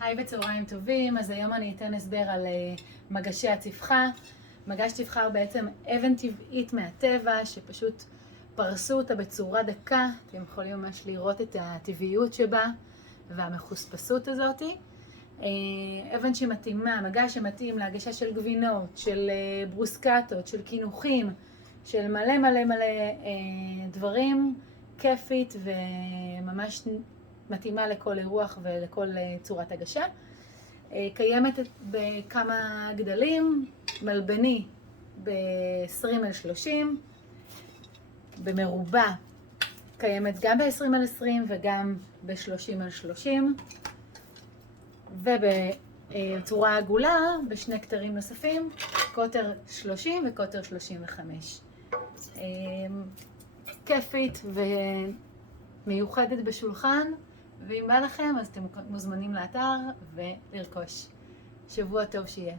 היי וצהריים טובים, אז היום אני אתן הסבר על מגשי הצפחה. מגש צפחה הוא בעצם אבן טבעית מהטבע שפשוט פרסו אותה בצורה דקה. אתם יכולים ממש לראות את הטבעיות שבה והמחוספסות הזאת. אבן שמתאימה, מגש שמתאים להגשה של גבינות, של ברוסקטות, של קינוחים, של מלא מלא מלא דברים, כיפית וממש מתאימה לכל אירוח ולכל צורת הגשה. קיימת בכמה גדלים, מלבני ב-20x30, במרובע קיימת גם ב-20x20 וגם ב-30x30, ובצורה עגולה בשני כתרים נוספים, קוטר 30 וקוטר 35. כיפית ומיוחדת בשולחן, ואם בא לכם אז אתם מוזמנים לאתר ולרכוש. שבוע טוב שיהיה.